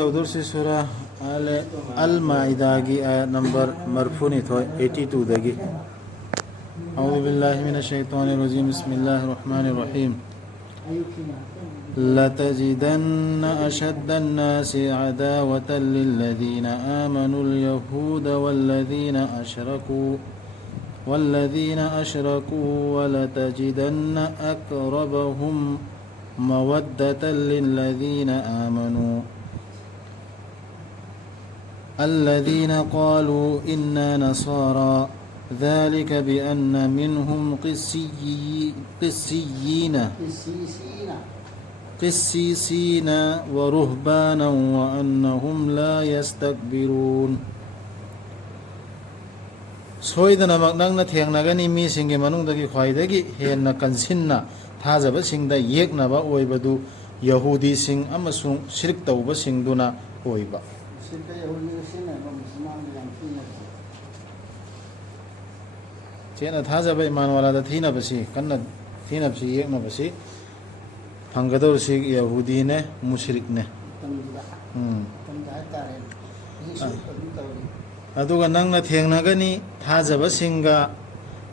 Udursi surah Al-Ma'idah ki ayat number marfuni thoy 82 dagi. A'udhu billahi minash shaitanir rajim. Bismillahir rahmanir rahim. لتجدن أشد الناس عداوة للذين آمنوا اليهود والذين أشركوا ولتجدن أقربهم مودة للذين آمنوا الذين قالوا إنا نصارى ذلك بأن منهم قسيسين ورهبانا وأنهم لا يستكبرون. 소이드나 막낭나 태양나가니 미싱게 만웅다기 과이다기 헤나 간신나 타자바싱다 예크나바 오이바두 여후디싱 아마숭 시릭다우바싱두나 오이바. 제나 타자바 이만와라다 티나바시 간나 티나바시 예크나바시 방가도시 여후디네 무시릭네. aduga nangna thengnagani thajaba singa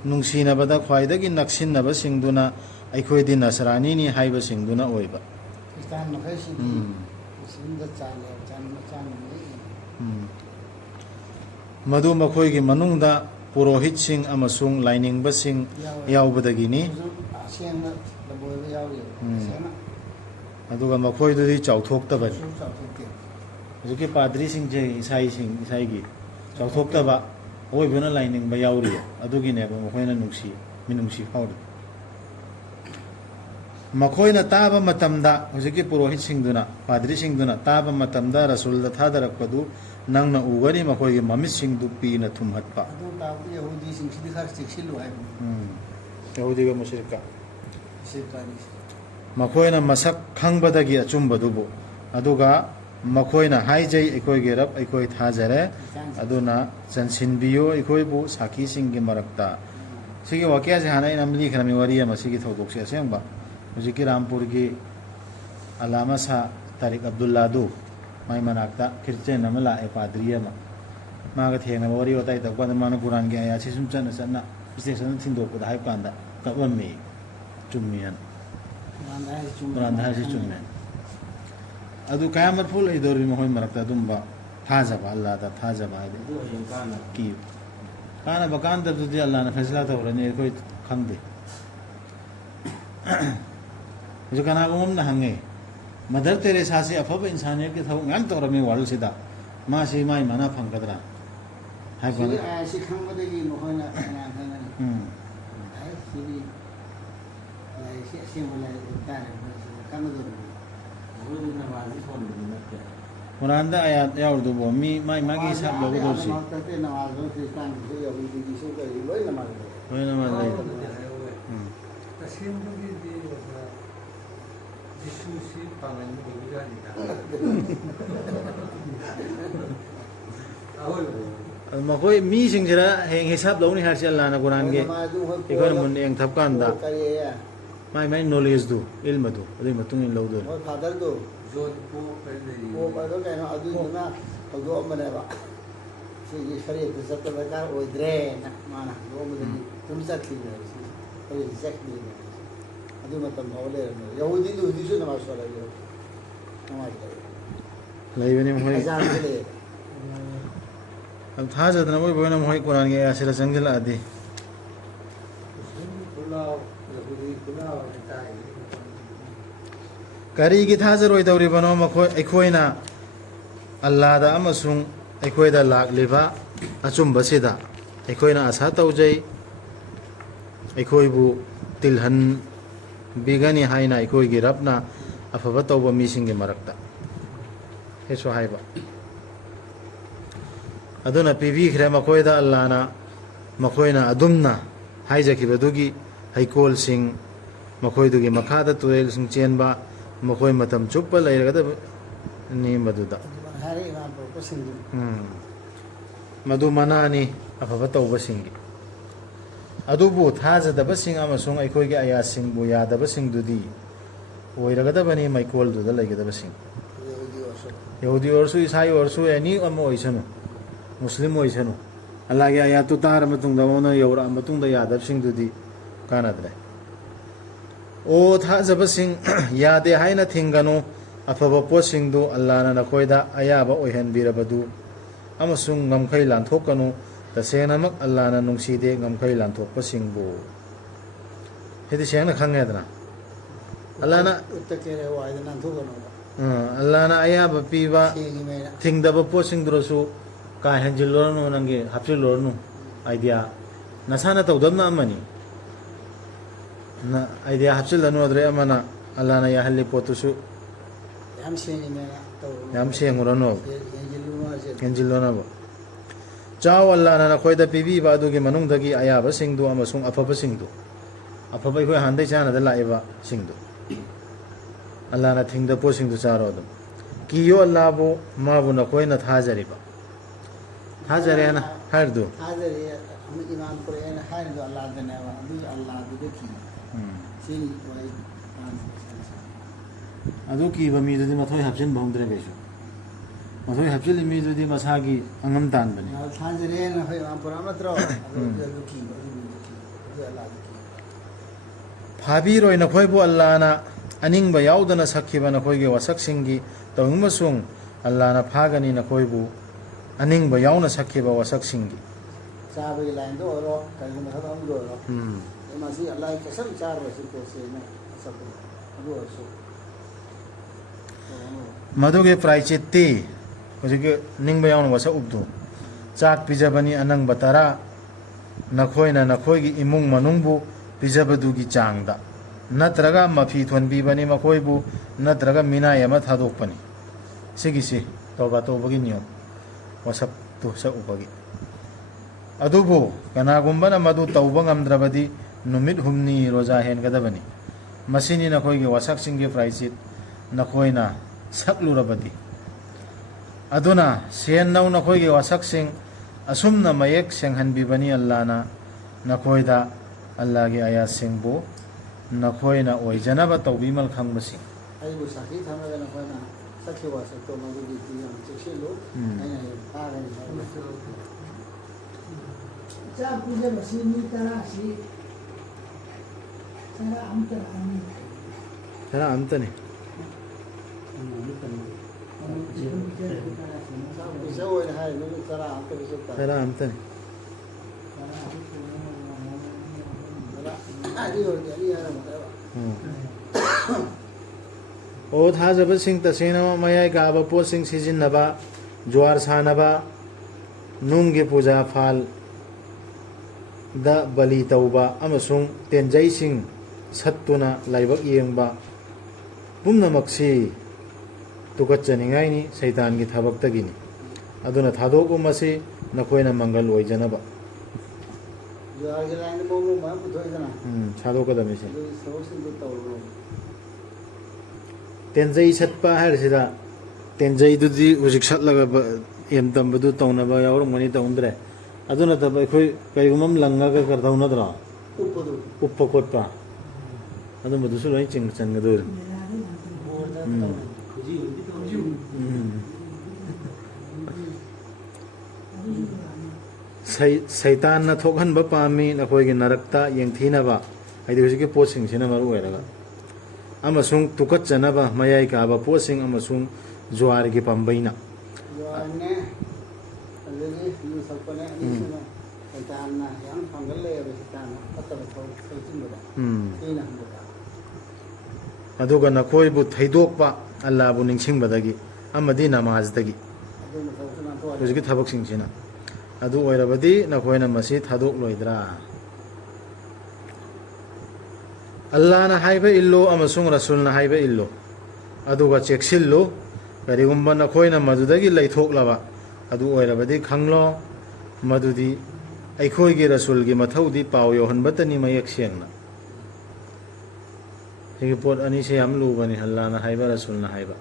nungsinabada khwaidagi naksinaba singduna aikhoidi nasrani ni haiba singduna oiba madu makhoigi manungda purohit sing amasung lainingbba sing yaubadagini aduga makhoidudi chauthoktabani ajuki padri sing je isaigi chauthokdaba oibuna lainingba yauri adugine ba makhoina minungsi fauri makhoina taba matamda hojiki purohit singduna padri singduna taba matamda rasulda thadarakpadu nangna ugari makhoigi mamit singdu pina thumhatpa adu tabu yahudi sing sidi khar chiksilu hai yahudi ga mushrika makhoina masak khangbadagi achumbadubu aduga makhoina haijai aikhoige rab aikoi thajare aduna chansinbiyo aikhoibu saki singgi marakta sigi wakya se hana inamli khrami wari ama sigi thodok se asengba hujiki rampur gi alama sa tariq abdullah du mai manakta kirchen amala e padriya ma maga thengna wari otai tak ban manu quran gi aya si sum chana sanna station thindok da hai panda kabam me chummian quran da si chummen adu kayamat ful idori mohoi marakta dumba thajaba allah da thajaba ide ki kana bakan da dudi allah na faisla tawrani koi khangde jo kana gum na hange mother teresa se afaba insaniya ke thau ngan tawrami wal sida ma si mai mana phangkadra hai kon si khangba de gi mohoi na na ai si lai si mola ta kana do Quran da ayat ya urdu bo mi mai magi sab logo dorsi loi namaz lai makoi mi singjara heng hisab loni har Allah na Quran ge ikon mun eng thapkanda mai knowledge do ilmu do ri matung in lawdo father do jod po ba do kaino adu na adu amane ba sigi shariat sabta bakar oidre na mana do mu tum sakli ne ai exactly adu matam hawle yahudi do hisu namaz wala yo namaz lai bani moi azan le am thaja dana moi boina moi quran ge asira sangjal adi karigi thajaroi dawribano makhoi aikhoina allah da amasung aikhoida lakleba achumba sida aikhoina asa taujai aikhoibu tilhan bigani haina aikhoigi rabna afaba tawba misingi marakta heso haiba aduna pibi khre makhoida allah na makhoina adumna haijakibadugi haikol sing makhoidugi makhada turel sing chenba makhoi matam chuppa lairagada ni maduda madu manani afaba tawba singi adubu thajadaba sing amasung aikhoigi aya singbu yadaba singdudi oiragadabani maikol duda laigadaba sing Yahudi orsu Isai orsu any ama oisanu Muslim oisanu Allah ge ayatu tar matungda ona yawra matungda yadab sing dudi kanadre o tha jaba sing yade haina thinganu afaba po sing du Allah na nakoida ayaba oihan birabadu amasung ngamkhai lanthokanu tasena mak Allah na nungside ngamkhai lanthokpa singbu hedi sengna khangedna Allah na uttakere waida nanthokanu Allah na ayaba piba thingdaba po sing drosu ka hanjil lornu nange hapsil lornu idea nasana tawdamna amani na idea hapsil lanu adre amana Allah na yahalli potusu yam sengi mena taw yam sengurano yenjilu ma hanjil lona ba chaw Allah na khoida pibi ba du ge manung dagi ayaba singdu amasung afaba singdu afaba khoi handai chana da laiba singdu Allah na thingda po singdu charo dum kiyo Allah bo ma bu na khoina thajariba thajare na hardu hazari am imam qur'an haidu Allah dana wa abi Allah du deki sin wai adu ki ba mi dudi mathoi hapsin bhongdre besu mathoi hapsil mi dudi masagi angam tan bani hazari na hoy am purana tro adu ki Allah deki phabi roi na khoi bo Allah na aning ba yaudana sakhiba na khoi ge wasak singi tawngma sung Allah na phagani na khoi bu aning ba yauna sakhiba wasak singi sabe lain do ro kai ma thadam do ro masi Allah kasam char wasi ko se na sab adu so maduge praichitti hojike ningba yauna wasa ubdu chak pijabani anang batara nakhoina nakhoigi imung manungbu pijabadugi changda natraga mafi thonbi bani makhoibu natraga mina yama thadokpani sigisi toba tobagi niyom wasap tu sa upagi adubu kanagumbana madu tauba ngamdrabadi numit humni roza hen gadabani masini nakhoigi wasak singge praichit nakhoina saklurabadi aduna sen nau nakhoigi wasak sing asumna mayek senghanbi bani Allah na nakhoida Allah ge ayat singbu nakhoina oijanaba tawbimal khangbasi ai bu sakhi thamaga na khoina sakhi wasa to madu di yam cheksilo ai ai pa ga ni cha puje masini tara si tara amtara ani tara amtani tara amtani o thajaba sing tasena mayai ka ba po sing sijinnaba jwar sanaba nungge puja phal da bali tauba amasung tenjai sing sattuna laibak yengba pumnamaksi tukatchaningai ni saitan gi thabak tagini aduna thadok umasi nakhoina mangal oijanaba thadok kadami se tenjai satpa harsida tenjai dudi hujik satlaga yam tambadu tawnaba yawrum mani tawndre aduna tabai khoi kaigumam langa ka kardauna dra uppa kotpa adum dusu lai ching changadur saitan na thokhan ba pami na khoi gi narakta yengthina ba aidi hujike posing sina maru eraga amasung tukat chanaba mayai ka ba posing amasung jwar gi pambaina ne already you sapane ani saitan na yang pangal le ba saitan pataba thau thaisin ba ina hamba aduga na khoi bu thaidokpa Allah bu ningsing badagi amadi namaz dagi hujike thabak sing sina adu oirabadi na khoina masi thadok loidra Allah na haiba illo amasung rasul na haiba illo aduga cheksillo karigumba na khoina madudagi laithok laba adu oirabadi khanglo madudi aikhoi gi rasul gi mathaudi paw yohan batani mayak sengna higi pot ani se am lu bani Allah na haiba rasul na haiba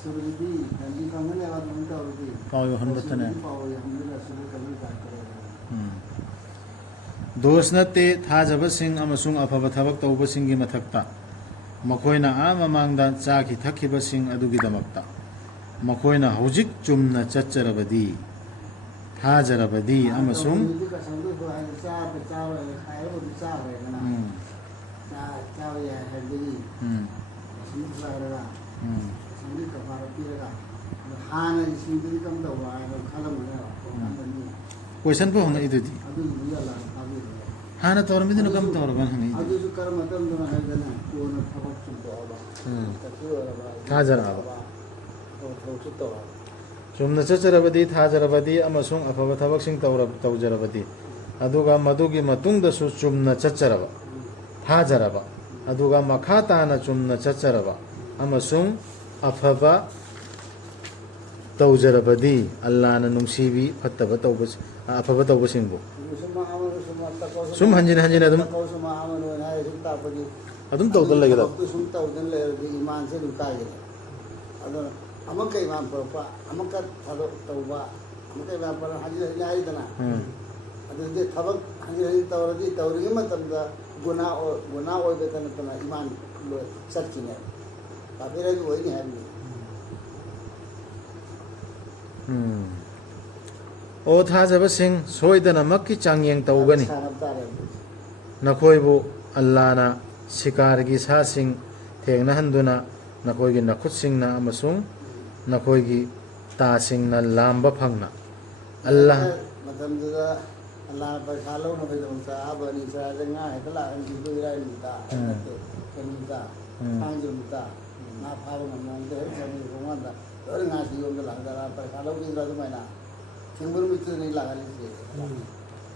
ꯑꯁꯨꯕꯗꯤ ꯂꯝꯕꯤ ꯐꯪꯒꯅꯦꯕ ꯑꯗꯨꯝ ꯇꯧꯔꯗꯤ ꯄꯥꯎ ꯌꯧꯍꯟꯕꯇꯅꯦ ꯄꯥꯎ ꯌꯧꯍꯟꯕꯗ ꯑꯁꯨꯕ ꯀꯔꯤ ꯇꯥꯛꯇꯔꯦ dose ꯅꯠꯇꯦ ꯊꯥꯖꯕꯁꯤꯡ ꯑꯃꯁꯨꯡ ꯑꯐꯕ ꯊꯕꯛ ꯇꯧꯕꯁꯤꯡꯒꯤ ꯃꯊꯛꯇ ꯃꯈꯣꯏꯅ ꯃꯃꯥꯡꯗ ꯆꯥꯈꯤ ꯊꯛꯈꯤꯕꯁꯤꯡ ꯑꯗꯨꯒꯤꯗꯃꯛꯇ ꯃꯈꯣꯏꯅ ꯍꯧꯖꯤꯛ ꯆꯨꯝꯅ ꯆꯠꯆꯔꯕꯗꯤ ꯊꯥꯖꯔꯕꯗꯤ ꯑꯃꯁꯨꯡ ꯆꯥꯕ ꯌꯥꯏ ꯍꯥꯏꯕꯗꯒꯤ ꯂꯥꯏꯔꯒ ꯀꯐꯥꯔ ꯄꯤꯔꯒ ꯍꯥꯟꯅ ꯏꯁꯤꯡꯗꯨꯗꯤ ꯀꯔꯝ ꯇꯧꯕ ꯍꯥꯏꯅ ꯈꯜꯂꯝꯕꯅꯦꯕ ꯀꯣꯏꯁꯟ ꯐꯥꯎ ꯍꯪꯉꯛꯏꯗꯨꯗꯤ ꯑꯗꯨꯒꯤꯗꯤ ꯌꯥꯜꯂꯒ ꯊꯥꯕꯤꯔꯦ ꯍꯥꯟꯅ ꯇꯧꯔꯝꯃꯤꯗꯨꯅ ꯀꯔꯝ ꯇꯧꯔꯕ ꯍꯪꯉꯛꯏꯗꯨ ꯑꯗꯨꯁꯨ ꯀꯔꯝ ꯃꯇꯝꯗꯅ ꯍꯥꯏꯗꯅ ꯀꯣꯟꯅ ꯊꯕꯛ ꯆꯨꯝꯊꯣꯛꯑꯕ ꯀꯛꯆꯤ ꯑꯣꯏꯔꯕ ꯊꯥꯖꯔꯛꯑꯕ ꯊꯕꯛꯁꯨ ꯇꯧꯔꯕ ꯆꯨꯝꯅ ꯆꯠꯆꯔꯕꯗꯤ ꯊꯥꯖꯔꯕꯗꯤ ꯑꯃꯁꯨꯡ ꯑꯐꯕ ꯊꯕꯛꯁꯤꯡ ꯇꯧꯖꯔꯕꯗꯤ ꯑꯗꯨꯒ ꯃꯗꯨꯒꯤ ꯃꯇꯨꯡꯗꯁꯨ ꯆꯨꯝꯅ ꯆꯠꯆꯔꯕ ꯊꯥꯖꯔꯕ ꯑꯗꯨꯒ ꯃꯈꯥ ꯇꯥꯅ ꯆꯨꯝꯅ ꯆꯠꯆꯔꯕ ꯑꯃꯁꯨꯡ ꯑꯐꯕ ꯇꯧꯖꯔꯕꯗꯤ ꯑꯜꯂꯥꯍꯅ ꯅꯨꯡꯁꯤꯕꯤ ꯑꯐꯕ ꯇꯧꯕꯁꯤꯡꯕꯨ ꯁꯨꯝ ꯍꯟꯖꯤꯟ ꯍꯟꯖꯤꯟ ꯑꯗꯨꯝ ꯇꯧꯗꯅ ꯂꯩꯒꯗꯕ ꯁꯨꯝ ꯇꯧꯗꯅ ꯂꯩꯔꯗꯤ ꯏꯃꯥꯟꯁꯦ ꯑꯗꯨꯝ ꯀꯥꯏꯒꯅꯤ ꯑꯗꯨꯅ ꯑꯃꯛꯀ ꯏꯃꯥꯟ ꯄꯨꯔꯛꯄ ꯑꯃꯛꯀ ꯊꯕꯛ ꯇꯧꯕ ꯑꯃꯛꯀ ꯏꯃꯥꯟ ꯄꯨꯔꯛꯄ ꯍꯟꯖꯤꯟ ꯍꯟꯖꯤꯟ ꯍꯥꯏꯗꯅ ꯑꯗꯨꯗꯤ ꯊꯕꯛ ꯍꯟꯖꯤꯟ ꯍꯟꯖꯤꯟ ꯇꯧꯔꯗꯤ ꯇꯧꯔꯤꯉꯩ ꯃꯇꯝꯗ ꯒꯨꯅꯥ ꯑꯣꯏꯕꯇ ꯅꯠꯇꯅ ꯏꯃꯥꯟ ꯆꯠꯈꯤꯅꯦꯕ ꯀꯥꯐꯤꯔꯁꯨ ꯑꯣꯏꯅꯤ ꯍꯥꯏꯕꯅꯤ ꯑꯣ ꯊꯥꯖꯕꯁꯤꯡ ꯁꯣꯏꯗꯅꯃꯛꯀꯤ ꯆꯥꯡꯌꯦꯡ ꯇꯧꯒꯅꯤ ꯅꯈꯣꯏꯕꯨ ꯑꯜꯂꯥꯍꯅ ꯁꯤꯀꯥꯔꯒꯤ ꯁꯥꯁꯤꯡ ꯊꯦꯡꯅꯍꯟꯗꯨꯅ ꯅꯈꯣꯏꯒꯤ ꯅꯈꯨꯠꯁꯤꯡꯅ ꯑꯃꯁꯨꯡ ꯅꯈꯣꯏꯒꯤ ꯇꯥꯁꯤꯡꯅ ꯂꯥꯝꯕ ꯐꯪꯅ ꯑꯜꯂꯥꯍ ꯃꯇꯝꯗꯨꯗ ꯑꯜꯂꯥꯍ ꯄꯩꯁꯥ ꯂꯧꯅꯕꯒꯤꯗꯃꯛꯇ ꯑꯕꯅꯤ ꯏꯁꯔꯥꯏꯜꯗ ꯉꯥ ꯍꯦꯛꯇ ꯂꯥꯛꯑꯅꯤ ꯏꯔꯥꯏ ꯅꯨꯃꯤꯠꯇ ꯅꯨꯃꯤꯠꯇ ꯊꯥꯡꯖ ꯅꯨꯃꯤꯠꯇ ꯉꯥ ꯐꯥꯕ ꯉꯝꯅꯕꯗ ꯍꯦꯛ ꯆꯪꯉꯤ ꯀꯣꯡꯀꯥꯟꯗ ꯂꯣꯏꯅ ꯉꯥꯁꯤ ꯌꯣꯝꯗ ꯂꯥꯛꯑꯒ ꯄꯩꯁꯥ ꯂꯧꯈꯤꯗ꯭ꯔꯥ ꯑꯗꯨꯃꯥꯏꯅ ꯊꯦꯡꯕ ꯅꯨꯃꯤꯠꯇꯨꯗꯅꯤ ꯂꯥꯛꯍꯜꯂꯤꯁꯦ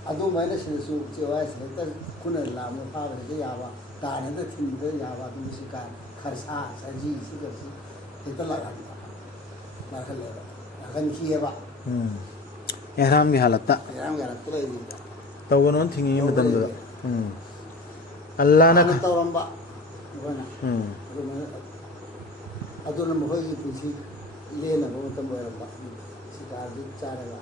ꯑꯗꯨꯃꯥꯏꯅ ꯁꯤꯗꯁꯨ ꯆꯦꯋꯥꯏꯁꯤ ꯍꯦꯛꯇ ꯈꯨꯅ ꯂꯥꯝꯕ ꯐꯥꯕ ꯍꯦꯛꯇ ꯌꯥꯕ ꯀꯥꯔ ꯍꯦꯛꯇ ꯊꯤꯟꯕꯗ ꯌꯥꯕ ꯑꯗꯨꯝ ꯁꯤꯀꯥꯔ ꯈꯔꯁꯥ ꯁꯖꯤ ꯁꯤꯒꯁꯤ ꯍꯦꯛꯇ ꯂꯥꯛꯍꯜꯂꯦꯕ ꯂꯥꯛꯍꯟꯈꯤꯑꯕ ꯑꯦꯍ꯭ꯔꯥꯝꯒꯤ ꯍꯥꯂꯠꯇ ꯍꯥꯂꯠꯇ ꯂꯩꯔꯤꯕ ꯇꯧꯒꯅꯣꯅ ꯊꯤꯡꯉꯤ ꯃꯇꯝꯗꯨꯗ ꯑꯜꯂꯥꯍꯅ ꯇꯧꯔꯝꯕ ꯑꯩꯈꯣꯏꯅ ꯑꯗꯨꯅ ꯃꯈꯣꯏꯒꯤ ꯄꯨꯟꯁꯤ ꯂꯦꯟꯅꯕ ꯃꯇꯝ ꯑꯣꯏꯔꯝꯕ ꯁꯤꯀꯥꯔꯗꯨ ꯆꯥꯔꯒ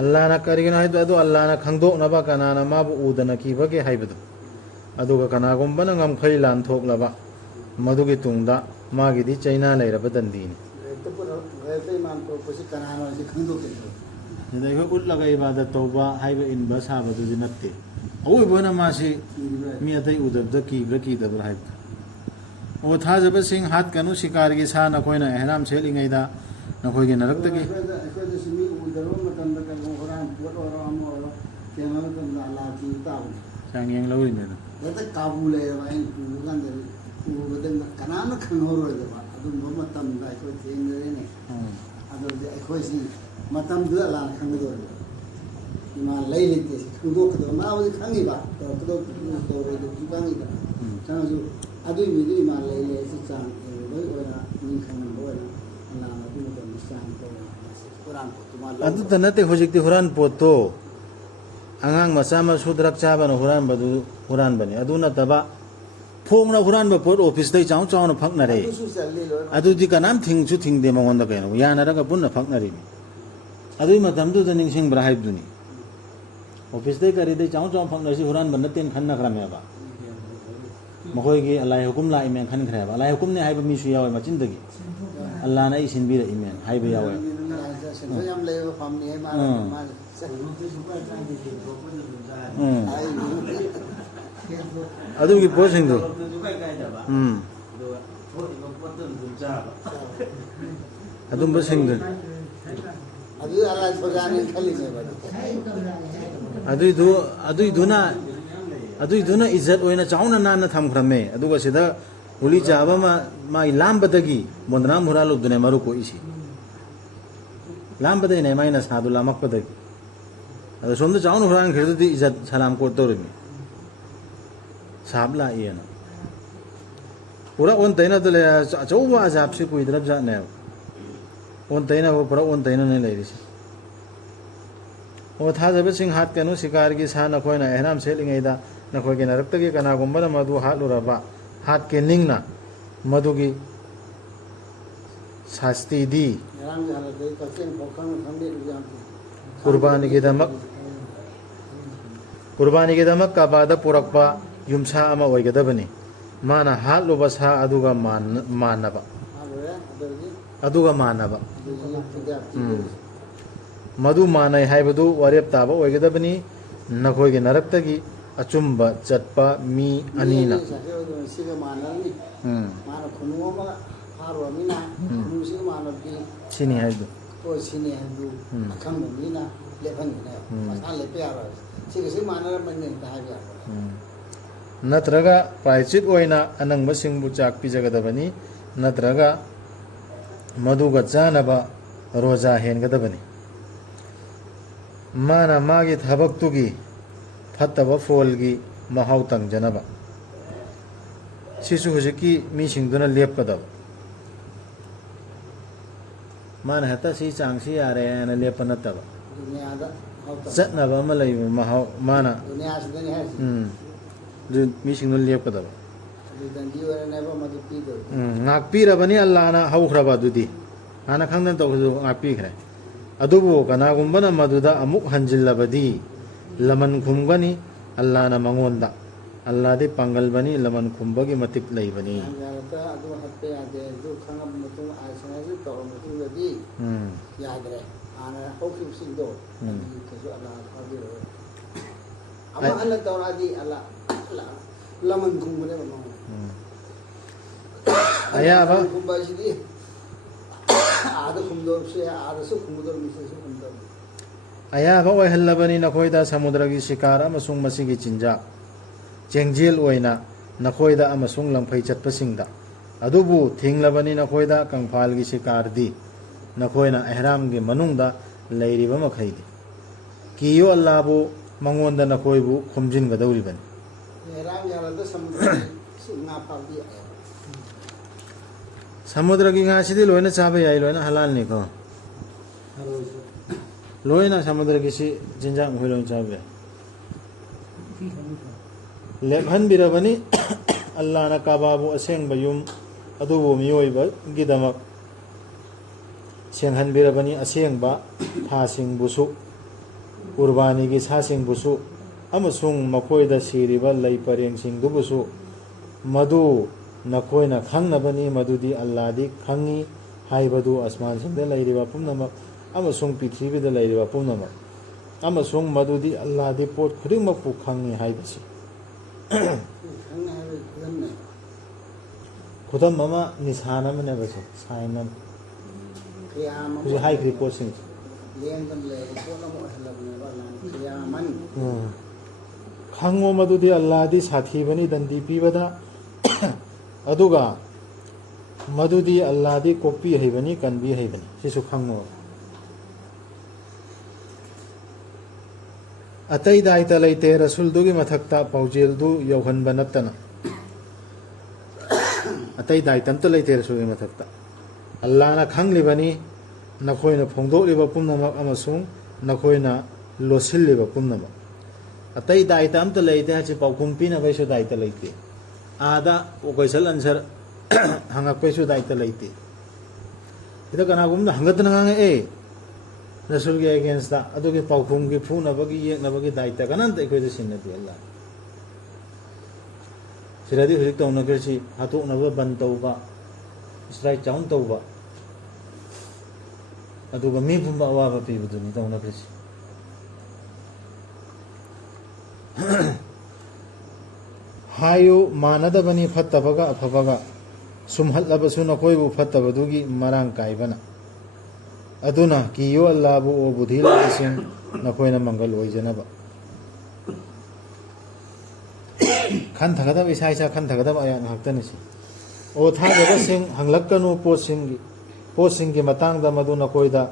ꯑꯜꯂꯥꯍꯅ ꯀꯔꯤꯒꯤꯅꯣ ꯍꯥꯏꯕꯗꯣ ꯑꯗꯨ ꯑꯜꯂꯥꯍꯅ ꯈꯪꯗꯣꯛꯅꯕ ꯀꯅꯥꯅ ꯃꯥꯕꯨ ꯎꯗꯅ ꯀꯤꯕꯒꯦ ꯍꯥꯏꯕꯗꯨ ꯑꯗꯨꯒ ꯀꯅꯥꯒꯨꯝꯕꯅ ꯉꯝꯈꯩ ꯂꯥꯟꯊꯣꯛꯂꯕ ꯃꯗꯨꯒꯤ ꯇꯨꯡꯗ ꯃꯥꯒꯤꯗꯤ ꯆꯩꯅꯥ ꯂꯩꯔꯕ ꯗꯟꯗꯤꯅꯤ ꯁꯤꯗ ꯑꯩꯈꯣꯏ ꯎꯠꯂꯒ ꯏꯕꯥꯗꯠ ꯇꯧꯕ ꯍꯥꯏꯕ ꯏꯟꯕ ꯁꯥꯕꯗꯨꯗꯤ ꯅꯠꯇꯦ ꯑꯋꯣꯏꯕꯅ ꯃꯥꯁꯤ ꯃꯤ ꯑꯇꯩ ꯎꯗꯕꯗ ꯀꯤꯕ꯭ꯔꯥ ꯀꯤꯗꯕ꯭ꯔꯥ ꯍꯥꯏꯕꯗꯣ ꯑꯣ ꯊꯥꯖꯕꯁꯤꯡ ꯍꯥꯠꯀꯅꯨ ꯁꯤꯀꯥꯔꯒꯤ ꯁꯥ ꯅꯈꯣꯏꯅ ꯑꯦꯍ꯭ꯔꯥꯝ ꯁꯦꯠꯂꯤꯉꯩꯗ ꯅꯈꯣꯏꯒꯤ ꯅꯔꯛꯇꯒꯤ ꯑꯩꯈꯣꯏꯗꯁꯨ ꯃꯤ ꯎꯗꯕ ꯃꯇꯝꯗ ꯀꯩꯅꯣ ꯍꯣꯔꯥꯟ ꯄꯣꯠ ꯑꯣꯏꯔꯣ ꯑꯃ ꯑꯣꯏꯔꯣ ꯊꯦꯡꯅꯕ ꯃꯇꯝꯗ ꯑꯜꯂꯥꯍ ꯀꯤꯕ ꯇꯥꯕꯅꯤ ꯆꯥꯡꯌꯦꯡ ꯂꯧꯔꯤꯅꯦ ꯑꯗꯨꯝ ꯍꯦꯛꯇ ꯀꯥꯕꯨ ꯂꯩꯔꯕ ꯑꯩꯅ ꯎꯕ ꯀꯥꯟꯗ ꯎꯕꯗ ꯀꯅꯥꯅ ꯈꯪꯍꯧꯔꯣꯏꯗꯕ ꯑꯗꯨꯝꯕ ꯃꯇꯝꯗ ꯑꯩꯈꯣꯏ ꯊꯦꯡꯅꯔꯦꯅꯦ ꯑꯗꯨꯗꯤ ꯑꯩꯈꯣꯏꯁꯤ ꯃꯇꯝꯗꯨꯗ ꯑꯜꯂꯥꯍꯅ ꯈꯪꯒꯗꯧꯔꯤꯕ ꯏꯃꯥꯟ ꯂꯩ ꯂꯩꯇꯦ ꯈꯪꯗꯣꯛꯀꯗꯕ ꯃꯥꯕꯨꯗꯤ ꯈꯪꯉꯤꯕ ꯇꯧꯔꯣꯏꯗꯕꯁꯨ ꯈꯪꯉꯤꯗꯅ ꯈꯪꯉꯁꯨ ꯑꯗꯨꯒꯤ ꯃꯤꯗꯨ ꯏꯃꯥꯟ ꯂꯩ ꯂꯩꯁꯤ ꯆꯥꯡ ꯌꯦꯡꯕꯒꯤ ꯑꯣꯏꯅ ꯃꯤ ꯈꯪꯅꯕ ꯑꯣꯏꯅ ꯑꯜꯂꯥꯍꯅ ꯑꯗꯨ ꯃꯇꯝꯗ ꯆꯥꯡ ꯇꯧꯔ ꯍꯨꯔꯥꯟ ꯄꯣꯠꯇꯨ ꯑꯗꯨꯇ ꯅꯠꯇꯦ ꯍꯧꯖꯤꯛꯇꯤ ꯍꯨꯔꯥꯟ ꯄꯣꯠꯇꯣ ꯑꯉꯥꯡ ꯃꯆꯥ ꯃꯁꯨ ꯗ꯭ꯔꯛ ꯆꯥꯕꯅ ꯍꯨꯔꯥꯟꯕꯗꯨ ꯍꯨꯔꯥꯟꯕꯅꯤ ꯑꯗꯨ ꯅꯠꯇꯕ ꯐꯣꯡꯅ ꯍꯨꯔꯥꯟꯕ ꯄꯣꯠ ꯑꯣꯐꯤꯁꯇꯩ ꯆꯥꯎ ꯆꯥꯎꯅ ꯐꯛꯅꯔꯦ ꯑꯗꯨꯗꯤ ꯀꯅꯥꯝ ꯊꯤꯡꯁꯨ ꯊꯤꯡꯗꯦ ꯃꯉꯣꯟꯗ ꯀꯩꯅꯣ ꯌꯥꯅꯔꯒ ꯄꯨꯟꯅ ꯐꯛꯅꯔꯤꯅꯤ ꯑꯗꯨꯒꯤ ꯃꯇꯝꯗꯨꯗ ꯅꯤꯡꯁꯤꯡꯕ꯭ꯔꯥ ꯍꯥꯏꯕꯗꯨꯅꯤ ꯑꯣꯐꯤꯁꯇꯩ ꯀꯔꯤꯗꯩ ꯆꯥꯎ ꯆꯥꯎꯅ ꯐꯛꯅꯔꯁꯤ ꯍꯨꯔꯥꯟꯕ ꯅꯠꯇꯦꯅ ꯈꯟꯅꯈ꯭ꯔꯃꯦꯕ ꯃꯈꯣꯏꯒꯤ ꯑꯜꯂꯥꯍ ꯍꯨꯀꯨꯝ ꯂꯥꯛꯏꯃꯦꯅ ꯈꯟꯈ꯭ꯔꯦꯕ ꯑꯜꯂꯥꯍ ꯍꯨꯀꯨꯝꯅꯦ ꯍꯥꯏꯕ ꯃꯤꯁꯨ ꯌꯥꯎꯋꯦ ꯃꯆꯤꯟꯗꯒꯤ ꯑꯜꯂꯥꯍꯅ ꯑꯩ ꯁꯤꯟꯕꯤꯔꯛꯏꯃꯦꯅ ꯍꯥꯏꯕ ꯌꯥꯎꯋꯦ ꯌꯥꯝ ꯂꯩꯕ ꯐꯝꯅꯤ ꯑꯗꯨꯒꯤ ꯄꯣꯠꯁꯤꯡꯗꯨ ꯑꯗꯨꯝꯕꯁꯤꯡꯗꯨ ꯑꯗꯨꯏꯗꯨꯅ ꯏꯖꯠ ꯑꯣꯏꯅ ꯆꯥꯎꯅ ꯅꯥꯟꯅ ꯊꯝꯈ꯭ꯔꯃꯦ ꯑꯗꯨꯒ ꯁꯤꯗ ꯒꯨꯂꯤ ꯆꯥꯕ ꯑꯃ ꯃꯥꯒꯤ ꯂꯥꯝꯕꯗꯒꯤ ꯕꯣꯟꯗꯅꯥꯝ ꯍꯨꯔꯥꯜꯂꯨꯕꯗꯨꯅꯦ ꯃꯔꯨ ꯀꯣꯛꯏꯁꯤ ꯂꯥꯝꯕꯗꯩꯅꯦ ꯃꯥꯏ ꯅꯁꯥꯗꯨ ꯂꯥꯝꯃꯛꯄꯗꯒꯤ ꯑꯗꯣ ꯁꯣꯝꯗ ꯆꯥꯎꯅ ꯍꯨꯔꯥꯟꯈ꯭ꯔꯗꯨꯗꯤ ꯏꯖꯠ ꯁꯂꯥꯝ ꯀꯣꯠ ꯇꯧꯔꯤꯃꯤ ꯁꯥꯞ ꯂꯥꯛꯏꯑꯅ ꯄꯨꯔꯥ ꯑꯣꯟ ꯇꯩꯅꯕꯗ ꯂꯩ ꯑꯆꯧꯕ ꯑꯖꯥꯕꯁꯤ ꯀꯨꯏꯗ꯭ꯔꯕ ꯖꯥꯠꯅꯦꯕ ꯑꯣꯟ ꯇꯩꯅꯕ ꯄꯨꯔꯥ ꯑꯣꯟ ꯇꯩꯅꯅꯦ ꯂꯩꯔꯤꯁꯦ ꯑꯣ ꯊꯥꯖꯕꯁꯤꯡ ꯍꯥꯠꯀꯅꯨ ꯁꯤꯀꯥꯔꯒꯤ ꯁꯥ ꯅꯈꯣꯏꯅ ꯑꯦꯍ꯭ꯔꯥꯝ ꯁꯦꯠꯂꯤꯉꯩꯗ ꯅꯈꯣꯏꯒꯤ ꯅꯔꯛꯇꯒꯤ ꯀꯅꯥꯒꯨꯝꯕꯅ ꯃꯗꯨ ꯍꯥꯠꯂꯨꯔꯕ ꯍꯥꯠꯀꯦ ꯅꯤꯡꯅ ꯃꯗꯨꯒꯤ ꯁꯥꯁꯇꯤꯗꯤ ꯉꯔꯥꯡꯒꯤ ꯍꯜꯂꯛꯄꯩ ꯀꯛꯆꯤꯡ ꯐꯥꯎ ꯈꯪꯗꯦ ꯌꯥꯝ ꯀꯨꯔꯕꯥꯅꯤꯒꯤꯗꯃꯛ ꯀꯕꯥꯗ ꯄꯨꯔꯛꯄ ꯌꯨꯝꯁꯥ ꯑꯃ ꯑꯣꯏꯒꯗꯕꯅꯤ ꯃꯥꯅ ꯍꯥꯠꯂꯨꯕ ꯁꯥ ꯑꯗꯨꯒ ꯃꯥꯟꯅꯕ ꯑꯗꯨꯒ ꯃꯥꯟꯅꯕ ꯃꯗꯨ ꯃꯥꯟꯅꯩ ꯍꯥꯏꯕꯗꯨ ꯋꯥꯔꯦꯞ ꯇꯥꯕ ꯑꯣꯏꯒꯗꯕꯅꯤ ꯅꯈꯣꯏꯒꯤ ꯅꯔꯛꯇꯒꯤ ꯑꯆꯨꯝꯕ ꯆꯠꯄ ꯃꯤ ꯑꯅꯤꯅ ꯁꯤꯒ ꯃꯥꯟꯅꯔꯅꯤ ꯃꯥꯅ ꯈꯨꯅꯨ ꯑꯃ ꯐꯥꯔꯨꯔꯕꯅꯤꯅ ꯈꯨꯅꯨꯁꯤꯒ ꯃꯥꯟꯅꯕꯗꯤ ꯁꯤꯅꯤ ꯍꯥꯏꯕꯗꯨ ꯍꯣꯏ ꯁꯤꯅꯤ ꯍꯥꯏꯕꯗꯨ ꯑꯈꯪꯕ ꯃꯤꯅ ꯂꯦꯞꯍꯟꯒꯅꯦꯕ ꯃꯁꯥ ꯂꯦꯞꯄ ꯌꯥꯔꯣꯏ ꯁꯤꯒꯁꯤ ꯃꯥꯟꯅꯔꯝꯕꯅꯤ ꯍꯦꯛꯇ ꯍꯥꯏꯕ ꯌꯥꯔꯣꯏ ꯅꯠꯇ꯭ꯔꯒ ꯄ꯭ꯔꯥꯏꯆꯤꯠ ꯑꯣꯏꯅ ꯑꯅꯪꯕꯁꯤꯡꯕꯨ ꯆꯥꯛ ꯄꯤꯖꯒꯗꯕꯅꯤ ꯅꯠꯇ꯭ꯔꯒ ꯃꯗꯨꯒ ꯆꯥꯅꯕ ꯔꯣꯖꯥ ꯍꯦꯟꯒꯗꯕꯅꯤ ꯃꯥꯅ ꯃꯥꯒꯤ ꯊꯕꯛꯇꯨꯒꯤ ꯐꯠꯇꯕ ꯐꯣꯜꯒꯤ ꯃꯍꯥꯎ ꯇꯪꯖꯅꯕ ꯁꯤꯁꯨ ꯍꯧꯖꯤꯛꯀꯤ ꯃꯤꯁꯤꯡꯗꯨꯅ ꯂꯦꯞꯀꯗꯕ ꯃꯥꯅ ꯍꯦꯛꯇ ꯁꯤ ꯆꯥꯡꯁꯤ ꯌꯥꯔꯦ ꯍꯥꯏꯅ ꯂꯦꯞꯄ ꯅꯠꯇꯕ ꯗꯨꯅꯤꯌꯥꯗ ꯆꯠꯅꯕ ꯑꯃ ꯂꯩꯕ ꯃꯍꯥꯎ ꯃꯥꯅ ꯗꯨꯅꯤꯌꯥꯁꯤꯗꯅꯤ ꯍꯥꯏꯔꯤꯁꯤ ꯑꯗꯨ ꯃꯤꯁꯤꯡꯗꯨ ꯂꯦꯞꯀꯗꯕ ꯑꯗꯨ ꯗꯟꯗꯤ ꯑꯣꯏꯔꯅꯦꯕ ꯃꯗꯨ ꯄꯤꯗꯕ ꯉꯥꯛꯄꯤꯔꯕꯅꯤ ꯑꯜꯂꯥꯍꯅ ꯍꯧꯈ꯭ꯔꯕ ꯑꯗꯨꯗꯤ ꯍꯥꯟꯅ ꯈꯪꯗꯅ ꯇꯧꯕꯁꯨ ꯉꯥꯛꯄꯤꯈ꯭ꯔꯦ ꯑꯗꯨꯕꯨ ꯀꯅꯥꯒꯨꯝꯕꯅ ꯃꯗꯨꯗ ꯑꯃꯨꯛ ꯍꯟꯖꯤꯜꯂꯕꯗꯤ ꯂꯃꯟ ꯈꯨꯝꯒꯅꯤ ꯑꯜꯂꯥꯍꯅ ꯃꯉꯣꯟꯗ ꯑꯜꯂꯥꯍꯗꯤ ꯄꯥꯡꯒꯜꯕꯅꯤ ꯂꯃꯟ ꯈꯨꯝꯕꯒꯤ ꯃꯇꯤꯛ ꯂꯩꯕꯅꯤ ꯌꯥꯔꯛꯇ ꯑꯗꯨ ꯍꯠꯄ ꯌꯥꯗꯦ ꯑꯗꯨ ꯈꯪꯉꯕ ꯃꯇꯨꯡ ꯑꯥꯏꯁꯅꯥꯁꯤ ꯇꯧꯔ ꯃꯇꯨꯡꯗꯗꯤ ꯌꯥꯗ꯭ꯔꯦ ꯍꯥꯟꯅ ꯍꯧꯈꯤꯕꯁꯤꯡꯗꯣ ꯑꯗꯨꯒꯤ ꯀꯩꯁꯨ ꯑꯜꯂꯥꯍ ꯐꯥꯕꯤꯔꯣꯏ ꯑꯃꯨꯛ ꯍꯟꯅ ꯇꯧꯔꯛꯑꯗꯤ ꯑꯜꯂꯥꯍ ꯂꯃꯟ ꯈꯨꯝꯕꯅꯦꯕ ꯃꯉꯣꯟꯗ ꯑꯌꯥꯕ ꯈꯨꯝꯕ ꯍꯥꯏꯁꯤꯗꯤ ꯑꯥꯗ ꯈꯨꯝꯗꯧꯔꯁꯨ ꯌꯥꯏ ꯑꯥꯗꯁꯨ ꯈꯨꯝꯒꯗꯧꯔꯕ ꯁꯤꯁꯨ ꯈꯨꯝꯗꯧꯔꯕ ꯑꯌꯥꯕ ꯑꯣꯏꯍꯜꯂꯕꯅꯤ ꯅꯈꯣꯏꯗ ꯁꯃꯨꯗ꯭ꯔꯒꯤ ꯁꯤꯀꯥꯔ ꯑꯃꯁꯨꯡ ꯃꯁꯤꯒꯤ ꯆꯤꯟꯖꯥꯛ ꯆꯦꯡꯖꯦꯜ ꯑꯣꯏꯅ ꯅꯈꯣꯏꯗ ꯑꯃꯁꯨꯡ ꯂꯝꯐꯩ ꯆꯠꯄꯁꯤꯡꯗ ꯑꯗꯨꯕꯨ ꯊꯤꯡꯂꯕꯅꯤ ꯅꯈꯣꯏꯗ ꯀꯪꯐꯥꯜꯒꯤ ꯁꯤꯀꯥꯔꯗꯤ ꯅꯈꯣꯏꯅ ꯑꯦꯍ꯭ꯔꯥꯝꯒꯤ ꯃꯅꯨꯡꯗ ꯂꯩꯔꯤꯕ ꯃꯈꯩꯗꯤ ꯀꯤꯌꯣ ꯑꯜꯂꯥꯍꯕꯨ ꯃꯉꯣꯟꯗ ꯅꯈꯣꯏꯕꯨ ꯈꯣꯝꯖꯤꯟꯒꯗꯧꯔꯤꯕꯅꯤ ꯏꯍꯔꯥꯝꯒꯤ ꯍꯥꯂꯠꯇ ꯁꯃꯨꯗ꯭ꯔꯒꯤ ꯉꯥ ꯐꯥꯕꯗꯤ ꯌꯥꯏ ꯁꯃꯨꯗ꯭ꯔꯒꯤ ꯉꯥꯁꯤꯗꯤ ꯂꯣꯏꯅ ꯆꯥꯕ ꯌꯥꯏ ꯂꯣꯏꯅ ꯍꯂꯥꯜꯅꯤꯀꯣ ꯂꯣꯏꯅ ꯁꯃꯨꯗ꯭ꯔꯒꯤꯁꯤ ꯆꯤꯟꯖꯥꯛ ꯃꯈꯣꯏ ꯂꯣꯏꯅ ꯆꯥꯕ ꯌꯥꯏ ꯂꯦꯞꯍꯟꯕꯤꯔꯕꯅꯤ ꯑꯜꯂꯥꯍꯅ ꯀꯥꯕꯥꯕꯨ ꯑꯁꯦꯡꯕ ꯌꯨꯝ ꯑꯗꯨꯕꯨ ꯃꯤꯑꯣꯏꯕꯒꯤꯗꯃꯛ ꯁꯦꯡꯍꯟꯕꯤꯔꯕꯅꯤ ꯑꯁꯦꯡꯕ ꯊꯥꯁꯤꯡꯕꯨꯁꯨ ꯀꯨꯔꯕꯥꯅꯤꯒꯤ ꯁꯥꯁꯤꯡꯕꯨꯁꯨ ꯑꯃꯁꯨꯡ ꯃꯈꯣꯏꯗ ꯁꯤꯔꯤꯕ ꯂꯩ ꯄꯔꯦꯡꯁꯤꯡꯗꯨꯕꯨꯁꯨ ꯃꯗꯨ ꯅꯈꯣꯏꯅ ꯈꯪꯅꯕꯅꯤ ꯃꯗꯨꯗꯤ ꯑꯜꯂꯥꯍꯗꯤ ꯈꯪꯉꯤ ꯍꯥꯏꯕꯗꯨ ꯑꯁꯃꯥꯟꯁꯤꯡꯗ ꯂꯩꯔꯤꯕ ꯄꯨꯝꯅꯃꯛ ꯑꯃꯁꯨꯡ ꯄ꯭ꯔꯤꯊꯤꯕꯤꯗ ꯂꯩꯔꯤꯕ ꯄꯨꯝꯅꯃꯛ ꯑꯃꯁꯨꯡ ꯃꯗꯨꯗꯤ ꯑꯜꯂꯥꯍꯗꯤ ꯄꯣꯠ ꯈꯨꯗꯤꯡꯃꯛꯄꯨ ꯈꯪꯉꯤ ꯍꯥꯏꯕꯁꯤ ꯈꯨꯗꯝ ꯑꯃ ꯅꯤꯁꯥꯟ ꯑꯃꯅꯦꯕ ꯁꯤ ꯁꯥꯏꯟ ꯑꯃ ꯍꯧꯖꯤꯛ ꯍꯥꯏꯈ꯭ꯔꯤ ꯄꯣꯠꯁꯤꯡꯁꯦ ꯈꯪꯉꯣ ꯃꯗꯨꯗꯤ ꯑꯜꯂꯥꯍꯗꯤ ꯁꯥꯊꯤꯕꯅꯤ ꯗꯟꯗꯤ ꯄꯤꯕꯗ ꯑꯗꯨꯒ ꯃꯗꯨꯗꯤ ꯑꯜꯂꯥꯍꯗꯤ ꯀꯣꯛꯄꯤ ꯍꯩꯕꯅꯤ ꯀꯟꯕꯤ ꯍꯩꯕꯅꯤ ꯁꯤꯁꯨ ꯈꯪꯉꯣ ꯑꯇꯩ ꯗꯥꯏꯇ ꯂꯩꯇꯦ ꯔꯁꯨꯜꯗꯨꯒꯤ ꯃꯊꯛꯇ ꯄꯥꯎꯖꯦꯜꯗꯨ ꯌꯧꯍꯟꯕ ꯅꯠꯇꯅ ꯑꯇꯩ ꯗꯥꯏꯇ ꯑꯝꯇ ꯂꯩꯇꯦ ꯔꯁꯨꯜꯒꯤ ꯃꯊꯛꯇ ꯑꯜꯂꯥꯍꯅ ꯈꯪꯂꯤꯕꯅꯤ ꯅꯈꯣꯏꯅ ꯐꯣꯡꯗꯣꯛꯂꯤꯕ ꯄꯨꯝꯅꯃꯛ ꯑꯃꯁꯨꯡ ꯅꯈꯣꯏꯅ ꯂꯣꯠꯁꯤꯜꯂꯤꯕ ꯄꯨꯝꯅꯃꯛ ꯑꯇꯩ ꯗꯥꯏꯇ ꯑꯝꯇ ꯂꯩꯇꯦ ꯍꯥꯏꯁꯤ ꯄꯥꯎꯈꯨꯝ ꯄꯤꯅꯕꯩꯁꯨ ꯗꯥꯏꯇ ꯂꯩꯇꯦ ꯑꯥꯗ ꯀꯣꯏꯁꯟ ꯑꯟꯁꯔ ꯍꯪꯉꯛꯄꯩꯁꯨ ꯗꯥꯏꯇ ꯂꯩꯇꯦ ꯁꯤꯗ ꯀꯅꯥꯒꯨꯝꯕꯅ ꯍꯪꯒꯠꯇꯅ ꯉꯥꯡꯉꯛꯑꯦ ꯔꯁꯨꯜꯒꯤ ꯑꯦꯒꯦꯟꯁꯇ ꯑꯗꯨꯒꯤ ꯄꯥꯎꯈꯨꯝꯒꯤ ꯐꯨꯅꯕꯒꯤ ꯌꯦꯛꯅꯕꯒꯤ ꯗꯥꯏꯇ ꯀꯅꯥꯝꯇ ꯑꯩꯈꯣꯏꯗ ꯁꯤꯟꯅꯗꯦ ꯑꯜꯂꯥꯍ ꯁꯤꯗꯗꯤ ꯍꯧꯖꯤꯛ ꯇꯧꯅꯈ꯭ꯔꯤꯁꯤ ꯍꯥꯠꯇꯣꯛꯅꯕ ꯕꯟ ꯇꯧꯕ ꯏꯁꯇ꯭ꯔꯥꯏꯛ ꯆꯥꯎꯟ ꯇꯧꯕ ꯑꯗꯨꯒ ꯃꯤ ꯄꯨꯝꯕ ꯑꯋꯥꯕ ꯄꯤꯕꯗꯨꯅꯤ ꯇꯧꯅꯈ꯭ꯔꯤꯁꯤ ꯍꯥꯏꯌꯨ ꯃꯥꯟꯅꯗꯕꯅꯤ ꯐꯠꯇꯕꯒ ꯑꯐꯕꯒ ꯁꯨꯝꯍꯠꯂꯕꯁꯨ ꯅꯈꯣꯏꯕꯨ ꯐꯠꯇꯕꯗꯨꯒꯤ ꯃꯔꯥꯡ ꯀꯥꯏꯕꯅ ꯑꯗꯨꯅ ꯀꯤꯌꯣ ꯑꯜꯂꯥꯍꯕꯨ ꯑꯣ ꯕꯨꯙꯤ ꯂꯩꯕꯁꯤꯡ ꯅꯈꯣꯏꯅ ꯃꯪꯒꯜ ꯑꯣꯏꯖꯅꯕ ꯈꯟꯊꯒꯗꯕ ꯏꯁꯥ ꯏꯁꯥ ꯈꯟꯊꯒꯗꯕ ꯑꯌꯥꯠ ꯉꯥꯛꯇꯅꯤ ꯁꯤ ꯑꯣ ꯊꯥꯖꯕꯁꯤꯡ ꯍꯪꯂꯛꯀꯅꯨ ꯄꯣꯠꯁꯤꯡꯒꯤ ꯃꯇꯥꯡꯗ ꯃꯗꯨ ꯅꯈꯣꯏꯗ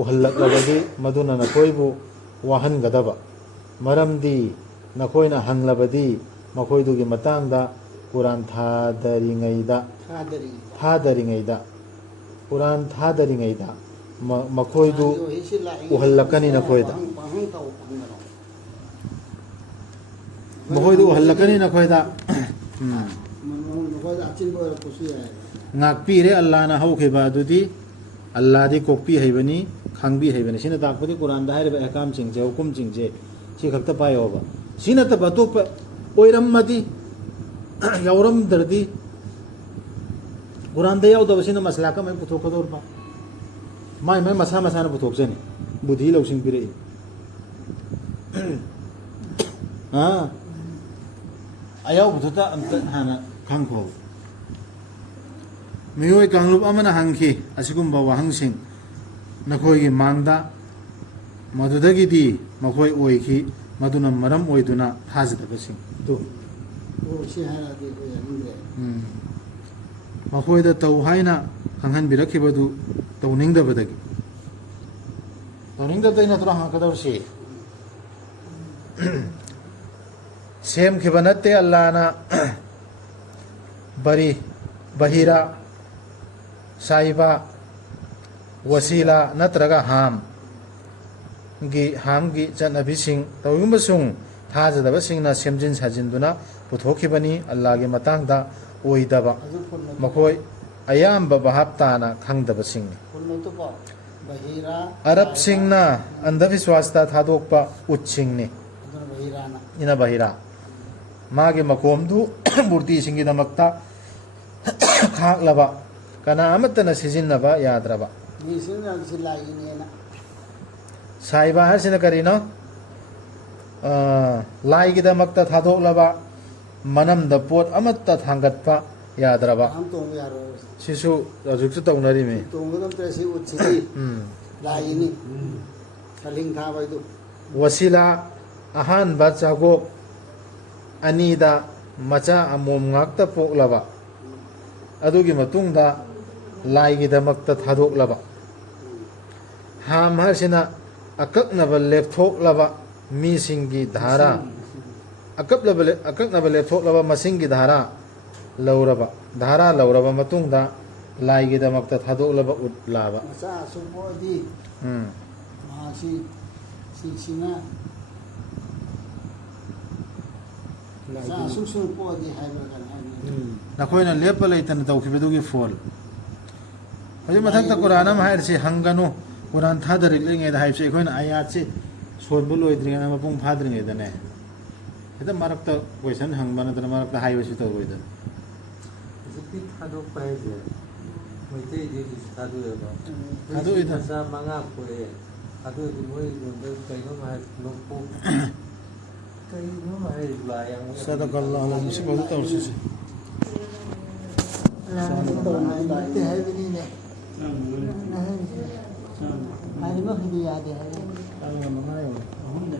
ꯎꯍꯜꯂꯛꯂꯕꯗꯤ ꯃꯗꯨꯅ ꯅꯈꯣꯏꯕꯨ ꯋꯥꯍꯟꯒꯗꯕ ꯃꯔꯝꯗꯤ ꯅꯈꯣꯏꯅ ꯍꯪꯂꯕꯗꯤ ꯃꯈꯣꯏꯗꯨꯒꯤ ꯃꯇꯥꯡꯗ ꯀꯨꯔꯥꯟ ꯊꯥꯗꯔꯤꯉꯩꯗ ꯃꯈꯣꯏꯗꯨ ꯎꯍꯜꯂꯛꯀꯅꯤ ꯅꯈꯣꯏꯗ ꯅꯈꯣꯏꯗ ꯑꯆꯤꯟꯕ ꯑꯣꯏꯔꯛꯄꯁꯨ ꯌꯥꯏ ngakpire Allah na haukheba adudi Allah di kokpi haibani khangbi haibani sina takpudi Quran da hairiba ahkam chingje hukum chingje si khakta payoba sina ta batuk oiramadi yauram dardi Quran da yaudaba sina masla ka mai puthokador ba mai masa na puthokjani budhi lausing pire ha ayaw buthata amta hana khangkho miyoi kanglup amana hangki asigumba wahangsing nakhoi mangda madudagi di makhoi oiki maduna maram oiduna thajadabasing tu ꯑꯣ ꯁꯤ ꯍꯥꯏꯔꯛꯑꯗꯤ ꯑꯩꯈꯣꯏ ꯌꯥꯅꯤꯡꯗ꯭ꯔꯦ makhoi da tau haina khanghanbirakhibadu tauningdabadagi tauningdabdai na tura hangkadawsi sem khibanatte Allah na bari bahira saiba wasila natraga ham gi janabising tawumbasung thajadabasingna semjin sajinduna puthokibani Allah gi matangda oidaba ꯑꯗꯨ ꯐꯨꯟꯅ makhoi ayamba bahaptana khangdabasingni ꯐꯨꯟꯅ ꯇꯨꯄ ꯕꯍꯤꯔꯥ arab singna andhaviswasta thadokpa utsingni ꯑꯗꯨꯅ ꯕꯍꯤꯔꯥꯅ ina bahira mage makomdu murti singi damakta khaklaba kana amatana sijinnaba yadraba ꯃꯤꯁꯤꯡꯅ ꯁꯤ ꯂꯥꯛꯏꯅꯦꯅ saiba hasina karino lai gi damakta thadoklaba manamda pot amatta thangatpa yadraba ꯌꯥꯝ ꯇꯣꯡꯕ ꯌꯥꯔꯣꯏ sisu ajuksu taunari me ꯇꯣꯡꯒꯗꯕ ꯁꯤ ꯎꯠꯁꯤꯗꯤ ꯂꯥꯛꯏꯅꯤ ꯁꯂꯤꯡ ꯊꯥꯕ ꯍꯥꯏꯗꯨ wasila ahanba chagok anida macha amom ngakta poklaba adugi matungda lai gi damakta thadoklaba ham hasina akaknaba lepthoklaba mi singi dhara akaknaba lepthoklaba masingi dhara lauraba matungda lai gi damakta thadoklaba utlaba ꯃꯆꯥ ꯑꯁꯨꯛ ꯄꯣꯛꯑꯗꯤ ꯃꯍꯥꯛꯁꯤ ꯁꯤꯁꯤꯅ ꯃꯆꯥ ꯑꯁꯨꯛ ꯁꯨꯛ ꯄꯣꯛꯑꯗꯤ ꯍꯥꯏꯕ꯭ꯔꯥ ꯀꯩꯅꯣ ꯍꯥꯏꯕꯅꯤ nakoina lepa leitana tawkhibedugi fol hoje mathakta Quran am hairsi hanganu Quran thadarik lenge da haipse ekoina ayat se solbu loidringa na mapung phadringa dane eda marakta question hangbana dana marakta haibasi to goida ꯍꯧꯖꯤꯛꯇꯤ ꯊꯥꯗꯣꯛꯄ ꯍꯥꯏꯁꯦ ꯃꯩꯇꯩꯗꯤ ꯊꯥꯗꯣꯛꯑꯦꯕ ꯊꯥꯗꯣꯛꯏꯗ. ꯃꯆꯥ ꯃꯉꯥ ꯄꯣꯛꯑꯦ ꯑꯗꯨꯗꯤ ꯃꯣꯏ ꯂꯣꯟꯗ ꯀꯩꯅꯣꯝ ꯍꯥꯏ ꯂꯣꯛꯄꯣꯛ ꯀꯩꯅꯣꯝ ꯍꯥꯏ ꯂꯥꯏ ꯌꯥꯝ sadaqallahu alazim sibadu tawsisi ꯅꯠꯇꯦ ꯍꯥꯏꯕꯅꯤꯅꯦ ꯍꯥꯏꯔꯤꯕ ꯍꯩꯗꯤ ꯌꯥꯗꯦ ꯍꯥꯏꯕ anga mangayo ꯑꯍꯨꯝꯗ